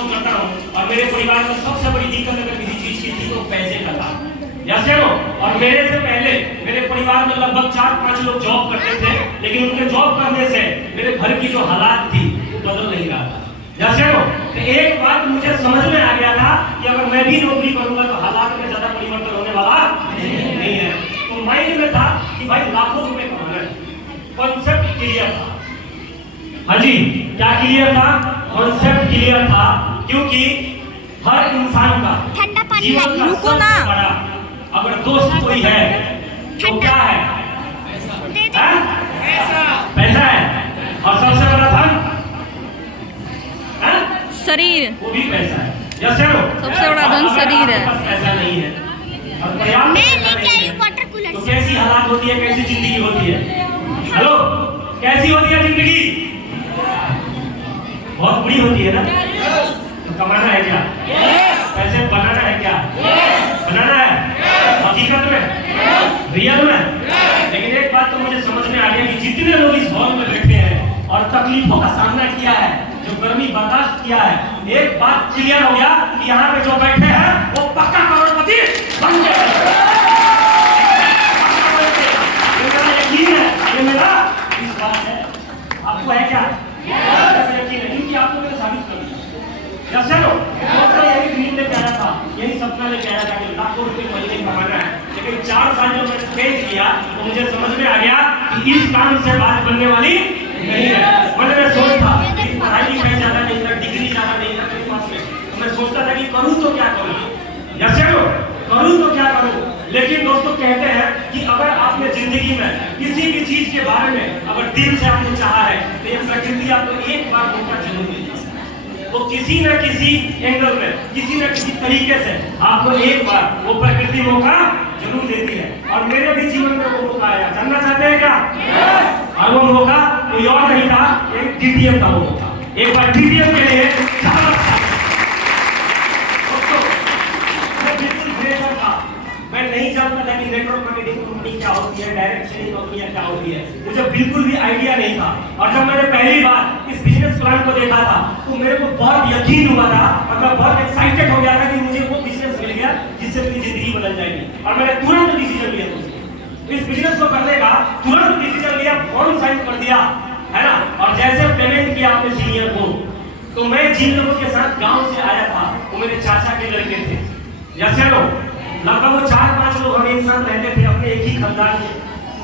Belong करता हूँ और मेरे परिवार में सबसे बड़ी दिक्कत अगर किसी चीज की थी तो पैसे का था। जैसे हो, और मेरे से पहले मेरे परिवार में लगभग 4-5 लोग जॉब करते थे, लेकिन उनके जॉब करने से मेरे घर की जो हालात थी वो बदल नहीं रहा था। जैसे हो, तो एक बात मुझे समझ में आ गया था कि अगर मैं भी नौकरी करूंगा तो हालात में ज्यादा परिवर्तन होने वाला नहीं है। तो माइंड में था कि भाई लाखों रुपए कमाना है, कॉन्सेप्ट क्लियर था। हाँ जी, क्या क्लियर था? कॉन्सेप्ट क्लियर था, क्योंकि हर इंसान का जीवन का सबसे बड़ा अगर दोस्त कोई है तो क्या है? पैसा है। और सबसे बड़ा धन शरीर, वो भी पैसा है। जैसे सबसे बड़ा धन शरीर है। पैसा नहीं है और पर्याप्त तो कैसी हालात होती है, कैसी जिंदगी होती है? हेलो, कैसी होती है जिंदगी? बहुत बुरी होती है ना। तो कमाना है क्या? पैसे बनाना है क्या? बनाना है हकीकत में, रियल में। लेकिन एक बात तो मुझे समझ में आ गया कि जितने लोग इस हॉल में बैठे हैं और तकलीफों का सामना किया है, जो गर्मी बर्दाश्त किया है, एक बात क्लियर हो गया कि यहाँ पे जो बैठे हैं वो पक्का करोड़पति बन गए। मेरा यकीन है, ये मेरा विश्वास है। आपको है क्या? यकीन है, क्योंकि आपको मैंने साबित कर दिया। जैसे लो, मैं यही ड्रीम लेके आया था, यही सपना लेके आया था कि लाखों रुपए महीने कमाना है। लेकिन 4 साल जब मैंने पेश किया तो मुझे समझ में आ गया कि इस काम से बात बनने वाली नहीं है। मैंने सोच था कि पढ़ाई लिखाई ज्यादा नहीं था, डिग्री ज्यादा नहीं था मेरे पास में, तो मैं सोचता था कि करूँ तो क्या करूँ, जैसे लो करूँ तो क्या करूँ। लेकिन दोस्तों कहते हैं कि अगर आपने जिंदगी में किसी भी चीज के बारे में अगर दिल से आपने चाहा है तो ये प्रकृति आपको एक बार मौका जरूर देती है। तो किसी न किसी एंगल में, किसी न किसी तरीके से आपको एक बार वो प्रकृति मौका जरूर देती है। और मेरे भी जीवन में वो मौका आया। जानना चाहते हैं क्या? और वो मौका कोई और नहीं था, एक DTM का वो मौका। एक बार DTM के लिए मैं नहीं जानता था कि नेटवर्क मार्केटिंग कंपनी क्या होती है, डायरेक्ट सेलिंग कंपनियां क्या होती है, मुझे बिल्कुल भी आइडिया नहीं था। और जब मैंने पहली बार इस बिजनेस प्लान को देखा था तो मेरे को बहुत यकीन हुआ था और मैं बहुत एक्साइटेड हो गया था कि मुझे वो बिजनेस मिल गया जिससे मेरी जिंदगी बदल जाएगी। और मैंने तुरंत डिसीजन लिया इस बिजनेस को करने का, तुरंत डिसीजन लिया, फॉर्म साइन कर दिया, है ना। और जैसे पेमेंट किया अपने सीनियर को, तो मैं जिन लोगों के साथ गाँव से आया था वो मेरे चाचा के लड़के थे। जैसे लोग लगभग वो 4-5 लोग हमें एक साथ रहते थे, अपने एक ही खानदान के।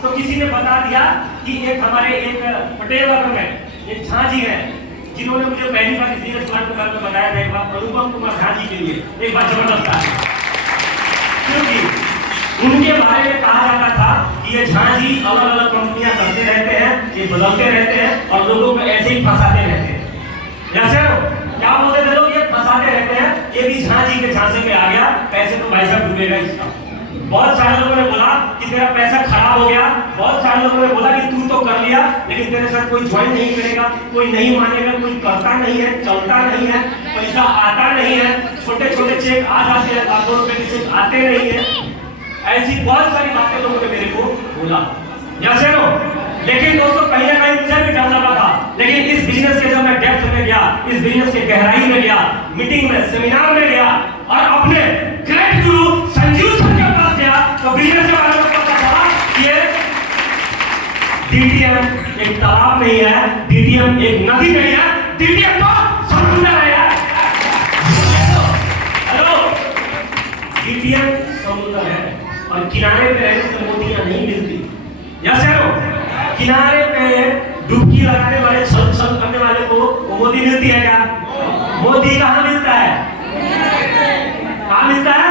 तो किसी ने बता दिया कि एक हमारे एक पटेल वर्ग में एक झा जी है, जिन्होंने मुझे पहली बार इस बिजनेस प्लान के बारे में बताया था। एक बार अनुपम कुमार झा जी के लिए एक बार जबरदस्त था, क्योंकि उनके बारे में कहा जाता था कि ये झा जी अलग अलग कंपनियां करते रहते हैं, ये बदलते रहते हैं और लोगों को ऐसे ही फंसाते रहते हैं। जैसे क्या बोलते थे लोग, ये फंसाते रहते हैं, ये भी झा जी के झांसे में आ गया, पैसे तो पैसा डूबेगा इसका। बहुत सारे लोगों ने बोला कि तेरा पैसा खराब हो गया, बहुत सारे लोगों ने बोला कि तू तो कर लिया लेकिन तेरे साथ कोई ज्वाइन नहीं करेगा, कोई नहीं मानेगा, कोई करता नहीं है, चलता नहीं है, पैसा आता नहीं है, छोटे छोटे चेक आ जाते हैं, लाखों रुपए के चेक आते नहीं है। ऐसी बहुत सारी बातें लोगों ने मेरे को बोला। जैसे लो, लेकिन दोस्तों कहीं ना कहीं मुझे भी डर लगा था। लेकिन इस बिजनेस के जब मैं डेप्थ में गया, इस बिजनेस के गहराई में गया, मीटिंग में, सेमिनार में गया और अपने ग्रेट गुरु संजीव सर के पास गया, तो बिजनेस के बारे में पता चला कि ये DTM एक तालाब नहीं है, DTM एक नदी नहीं है, DTM तो समुद्र है। हेलो, DTM समुद्र है और किनारे पे रहने से मोतियां नहीं मिलती। जैसे किनारे पे डुबकी लगाने वाले, छल छल करने वाले को वो मोती मिलती है क्या? मोती कहाँ मिलता है? कहाँ मिलता है?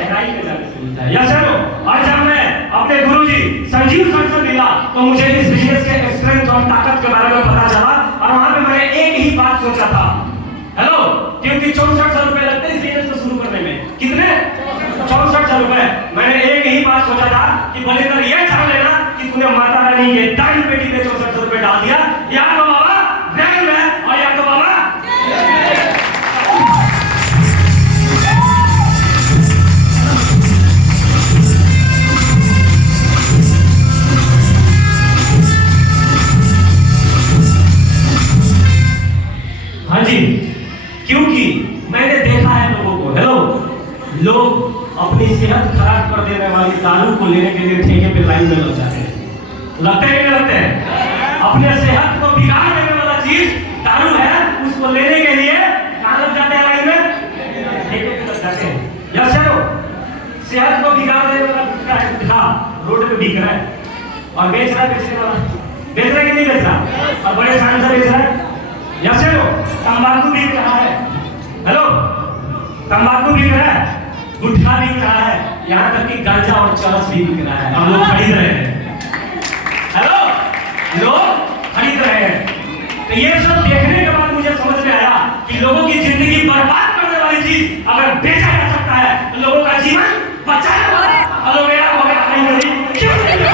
गहराई में जाके से मिलता है। या चलो, और जब मैं अपने गुरुजी संजीव सर से मिला तो मुझे इस बिजनेस के स्ट्रेंथ और ताकत के बारे में पता चला। और वहां पे मैंने एक ही बात सोचा था, हेलो, क्योंकि 64,000 रुपए लगते हैं इस बिजनेस को शुरू करने में। कितने? 64,000 रुपए। मैंने एक ही बात सोचा था कि बलिदान ये जान लेना कि तूने माता रानी के दाई पेटी में 64,000 रुपए डाल दिया, या तो बाबा बैंक में और या तो बाबा। हाँ जी, क्योंकि मैंने देखा है लोगों को, हेलो, लोग अपनी सेहत खराब कर देने वाली दारू को लेने के लिए ठेके पे लाइन में लग जाते हैं। लगते हैं कि लगते हैं? अपने सेहत को बिगाड़ देने वाला चीज दारू है, उसको लेने के लिए कहां लग जाते हैं? लाइन में, ठेके पे लग जाते हैं। या चलो, सेहत को बिगाड़ देने वाला गुटखा रोड पे बिक रहा है और बेच रहा है, बेचने वाला बेच रहा है कि नहीं बेच रहा? और बड़े शान से बेच रहा है। या चलो, तंबाकू बिक रहा है, हेलो, तंबाकू बिक रहा है, गुटखा बिक रहा है, यहाँ तक कि गांजा और चरस भी बिक रहा है और लोग खरीद रहे हैं। हेलो, लोग खरीद रहे हैं। तो ये सब देखने के बाद मुझे समझ में आया कि लोगों की जिंदगी बर्बाद करने वाली चीज अगर बेचा जा सकता है तो लोगों का जीवन बचाया जा सकता है। एलोवेरा वगैरह नहीं मिली, क्यों नहीं मिली?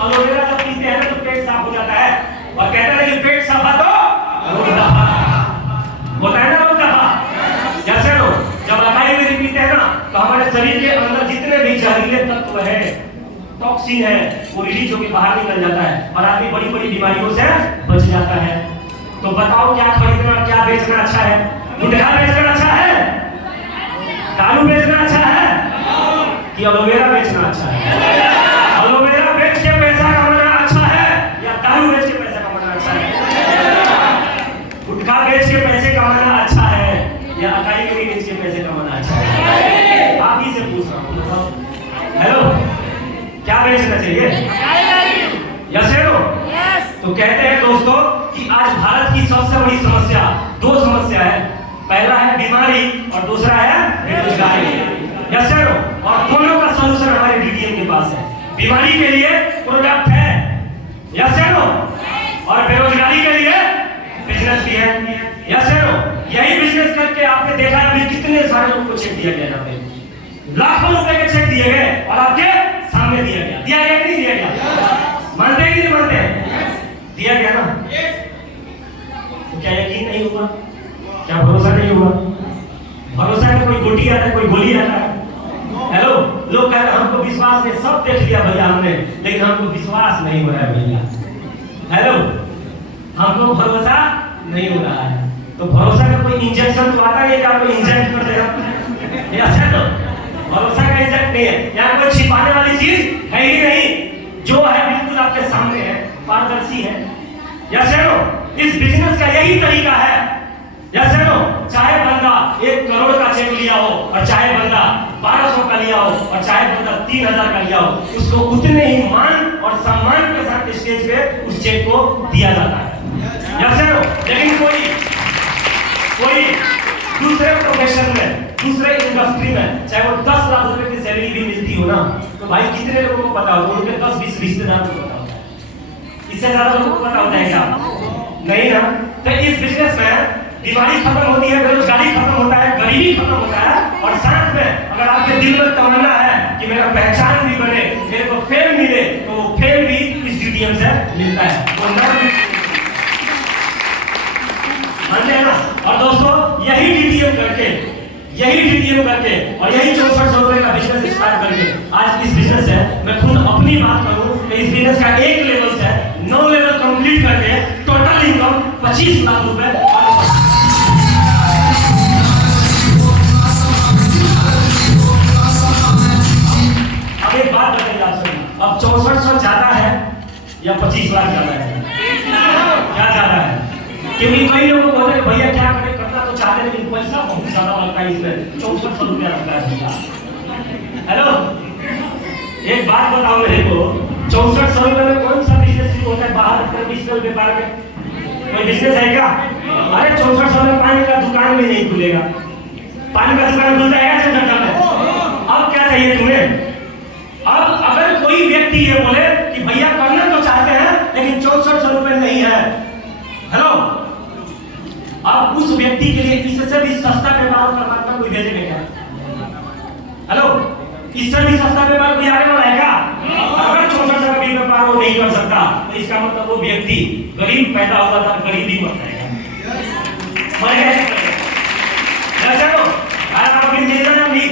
एलोवेरा जब पीते हैं तो पेट साफ हो जाता है और कहते हैं कि पेट साफ है तो होता है ना, रोग दफा। जैसे लो, जब अकाई मिर्च पीते हैं ना तो हमारे शरीर के अंदर जितने भी जहरीले तत्व है, टॉक्सिन है, वो रिलीज होकर बाहर निकल जाता है और आदमी बड़ी बड़ी बीमारियों से बच जाता है। तो बताओ, क्या खरीदना और क्या बेचना अच्छा है? गुटखा बेचना अच्छा है, दारू बेचना अच्छा है कि एलोवेरा बेचना अच्छा है? एलोवेरा बेच के पैसा कमाना अच्छा है या दारू बेच के पैसा कमाना अच्छा है? गुटखा बेच के पैसे कमाना अच्छा है या अकाई के बेच के पैसे कमाना अच्छा है? आप ही से पूछ रहा हूँ, बताओ। हेलो, क्या बेचना चाहिए? यस है नो? तो कहते हैं दोस्तों कि आज भारत की सबसे बड़ी समस्या, दो समस्या है। पहला है बीमारी और दूसरा है बेरोजगारी। यस है नो? और दोनों का सलूशन हमारे डीडीएम के पास है। बीमारी के लिए प्रोडक्ट है, यस है नो? और बेरोजगारी के लिए बिजनेस भी है, यस है नो? यही बिजनेस करके आपने देखा अभी कितने सारे लोगों को चेक दिया गया यहाँ पे, लाखों रुपए के चेक दिए गए और आपके सामने दिया गया कि नहीं दिया गया? मानते हैं कि नहीं मानते हैं? दिया गया ना? तो क्या यकीन नहीं हुआ? क्या भरोसा नहीं हुआ? भरोसा है कोई गोटी आता है, कोई गोली आता है। हेलो, लोग कहते हैं हमको विश्वास है, सब देख लिया भैया हमने, लेकिन हमको विश्वास नहीं हो रहा है भैया। हेलो, हमको भरोसा नहीं हो रहा है। तो भरोसा का कोई इंजेक्शन तो आता नहीं कि आपको इंजेक्ट कर देगा, ऐसा तो भरोसा का इंजेक्ट नहीं है। यहाँ कोई छिपाने वाली चीज है ही नहीं, जो है बिल्कुल आपके सामने है, पारदर्शी है। या चलो, इस बिजनेस का यही तरीका है। या चलो, चाहे बंदा 1 करोड़ का चेक लिया हो और चाहे बंदा 1200 का लिया हो और चाहे बंदा 3000 का लिया हो, उसको उतने ही मान और सम्मान के साथ स्टेज पे उस चेक को दिया जाता है। या चलो, लेकिन कोई दूसरे प्रोफेशन में, दूसरे इंडस्ट्री में, चाहे वो 10 लाख रुपए की सैलरी भी मिलती हो ना, तो भाई कितने लोगों को पता होगा? उनके 10-20 रिश्तेदार को पता होता है। इससे ज्यादा लोगों को पता होता है क्या? नहीं ना? तो इस बिजनेस में बीमारी खत्म होती है, बेरोजगारी खत्म होता है, गरीबी खत्म होता है और साथ में अगर आपके दिल में तमन्ना है कि मेरा पहचान भी बने, मेरे को फेम मिले, तो वो फेम भी इस डीडीएम से मिलता है। तो मानते हैं ना? और दोस्तों, यही डीडीएम करके और यही 6400 रुपए का बिजनेस स्टार्ट करके आज इस बिजनेस से मैं खुद अपनी बात करूं तो इस बिजनेस का 1 लेवल से 9 लेवल कंप्लीट करके टोटल इनकम 25 लाख रुपए। अब एक बात बताइए आप सभी, अब 6400 ज्यादा है या 25 लाख ज्यादा है? क्या ज्यादा है? क्योंकि कई लोगों को होता है भैया क्या करें, करना तो चाहते हैं लेकिन पैसा बहुत ज्यादा लगता है, इसमें 6400 रुपया लगता है भैया। हेलो, एक बात बताओ मेरे को, 6400 रुपये में कौन सा बिजनेस शुरू होता है बाहर डिजिटल व्यापार में? कोई बिजनेस है क्या? अरे 6400 में पानी का दुकान भी नहीं खुलेगा। पानी का दुकान खुलता है क्या 6400 में? अब क्या चाहिए तुम्हें? अब अगर कोई व्यक्ति ये बोले कि भैया करना तो चाहते हैं लेकिन 6400 रुपये नहीं है, हेलो, अब उस व्यक्ति के लिए इससे भी सस्ता व्यापार परमात्मा कोई भेजेगा क्या? हेलो, इससे भी सस्ता व्यापार कोई आने वाला है क्या? अगर 6400 का भी व्यापार वो नहीं कर सकता तो इसका मतलब वो व्यक्ति गरीब पैदा हुआ था, गरीब ही मर जाएगा। आप अभी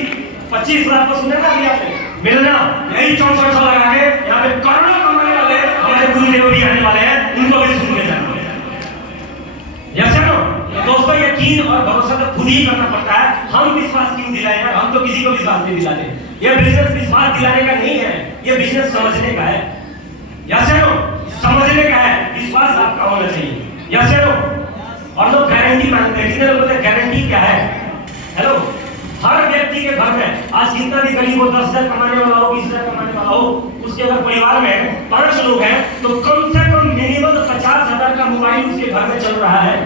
25 लाख को सुने ना अभी आपने? मिलना, यही 64 साल लगा के यहाँ पे करोड़ों कमाने वाले हमारे गुरुदेव भी आने वाले हैं, उनको भी सुन के जाना। यस नो दोस्तों, यकीन और भरोसा तो खुद ही करना पड़ता है। हम विश्वास क्यों दिलाएं यार, हम तो किसी को विश्वास नहीं दिलाते। ये बिजनेस विश्वास दिलाने का नहीं है, ये बिजनेस समझने का है। यस नो समझने का है, विश्वास आपका होना चाहिए। यस नो और लोग गारंटी मांगते हैं, कितने लोग बोलते हैं गारंटी क्या है? हेलो, हर व्यक्ति के घर में आज जितना भी गरीब हो, 10,000 कमाने वाला हो, 20,000 कमाने वाला हो, उसके अगर परिवार में 5 लोग हैं तो कम से कम मिनिमम 50,000 का मोबाइल उसके घर में चल रहा है।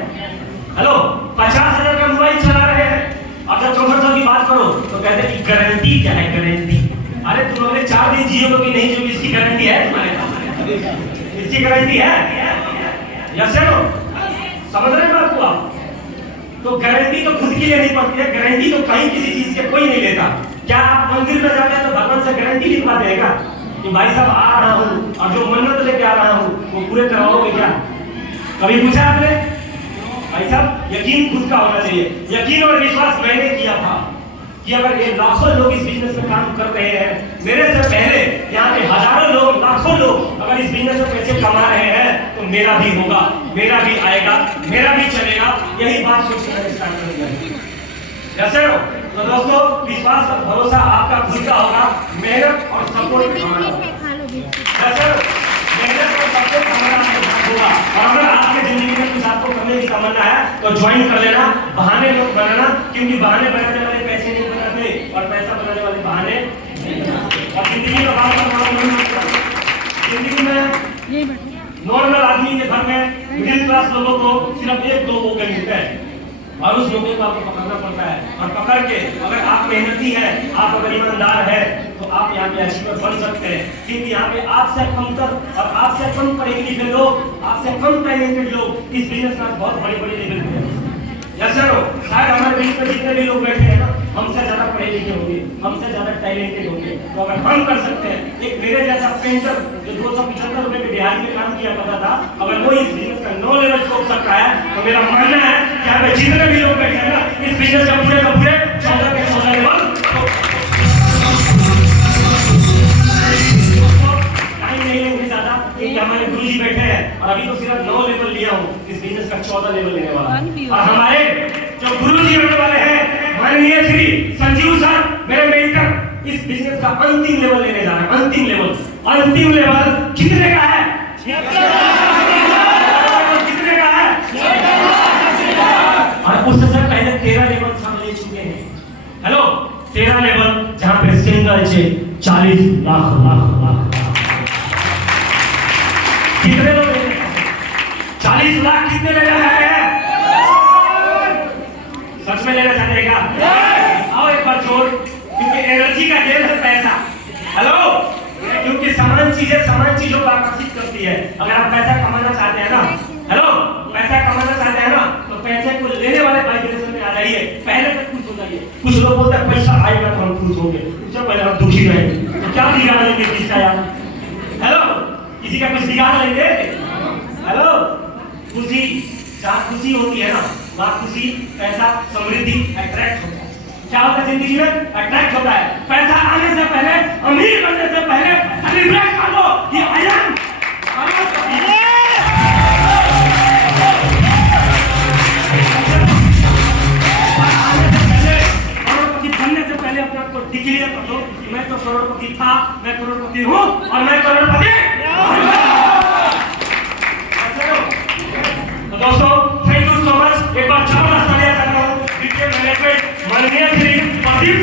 हेलो, 50,000 का मोबाइल चला रहे हैं। अब जब 64 साल की बात करो तो कहते हैं कि गारंटी क्या है? गारंटी, अरे तुम अगले 4 दिन जियोगे कि नहीं जियोगे, इसकी गारंटी है तुम्हारे पास? इसकी गारंटी है? यस नो समझ रहे हैं बात को आप? तो गारंटी तो खुद के लिए नहीं पड़ती है, गारंटी तो कहीं किसी चीज के कोई नहीं लेता। क्या आप मंदिर में जाते हैं तो भगवान से गारंटी लिखवाते हैं क्या कि भाई साहब आ रहा हूँ और जो मन्नत लेके आ रहा हूँ वो पूरे करवाओगे क्या? कभी पूछा आपने? भाई साहब यकीन खुद का होना चाहिए। यकीन और विश्वास मैंने किया था कि अगर ये लाखों लोग इस बिजनेस में काम कर रहे हैं, मेरे से पहले यहाँ पे हजारों लोग, लाखों लोग अगर इस बिजनेस में पैसे कमा रहे हैं तो मेरा भी होगा, मेरा भी आएगा, मेरा भी चलेगा। यही बात सोच कर स्टार्ट करेंगे। जैसे तो दोस्तों, विश्वास और भरोसा आपका खुद का होगा, मेहनत और सपोर्ट हमारा होगा। मेहनत और सपोर्ट हमारा होगा। और अगर आपके जिंदगी में कुछ आपको करने की तमन्ना है तो ज्वाइन कर लेना, बहाने मत बनाना, क्योंकि बहाने बनाने वाले पैसे नहीं बनाते और पैसा बनाने वाले बहाने नहीं। और जिंदगी में जिंदगी में नॉर्मल आदमी के घर में मिडिल क्लास लोगों को सिर्फ 1-2 मौके मिलते हैं और उस मौके को आपको पकड़ना पड़ता है। और पकड़ के अगर आप मेहनती है, आप अगर ईमानदार है तो आप यहाँ पे अचीवर बन सकते हैं। क्योंकि यहाँ पे आपसे कमतर और आपसे कम पढ़े लिखे लोग, आपसे कम टैलेंटेड लोग इस बिजनेस में बहुत बड़े लेवल पे हैं। यस सर, शायद हमारे बीच में जितने भी लोग बैठे हैं ना, हमसे ज्यादा पढ़े लिखे होंगे, हमसे ज्यादा टैलेंटेड होंगे। तो अगर हम कर सकते हैं, एक मेरे जैसा पेंटर जो 275 रुपए के दिहाड़ी में काम किया करता था, अगर वो इस बिजनेस का 9 लेवल छोड़ सकता है तो मेरा मानना है कि यहाँ पे जितने भी लोग बैठे हैं ना, इस बिजनेस का पूरे 14 के 14 लेवल हमारे गुरुजी बैठे हैं और अभी तो सिर्फ 9 लेवल लिया हूँ, इस बिजनेस का 14 लेवल लेने वाला हूँ। और हमारे जो गुरुजी होने वाले हैं माननीय श्री संजीव सर, मेरे मेंटर, इस बिजनेस का अंतिम लेवल लेने जा रहे हैं। अंतिम लेवल कितने का है? कितने का है? और उससे पहले 13 लेवल हम ले चुके हैं। हेलो, 13 लेवल जहाँ पे सिंगल चेक 40 लाख कितने लोग लेने हैं? 40 लाख कितने लेना चाहते हैं? सच में लेना चाहते हैं क्या? आओ एक बार जोर, क्योंकि एनर्जी का खेल है पैसा। हेलो, क्योंकि समान चीजों को आकर्षित करती है। अगर आप पैसा कमाना चाहते हैं ना, हेलो, पैसा कमाना चाहते हैं ना, तो पैसे को लेने वाले वाइब्रेशन में आ जाइए, पहले से खुश हो जाइए। कुछ लोग बोलते हैं पैसा आएगा तो हम खुश होंगे, उससे पहले हम दुखी रहेंगे। तो क्या बिगाड़ लेंगे किसका यार? हेलो, किसी का कुछ बिगाड़ लेंगे? हेलो, खुशी, जहाँ खुशी होती है ना, वहाँ खुशी, पैसा, समृद्धि अट्रैक्ट होता है। क्या होता है जिंदगी में? अट्रैक्ट होता है। पैसा आने से पहले, अमीर बनने से पहले सेलिब्रेट कर लो कि आई एम बनने से पहले अपने आप को डिक्लेयर कर दो कि मैं तो करोड़पति था, मैं करोड़पति हूँ और मैं करोड़पति। तो दोस्तों, थैंक यू सो मच। एक बार जबरदस्त तालियां कर रहा हूँ माननीय श्री प्रदीप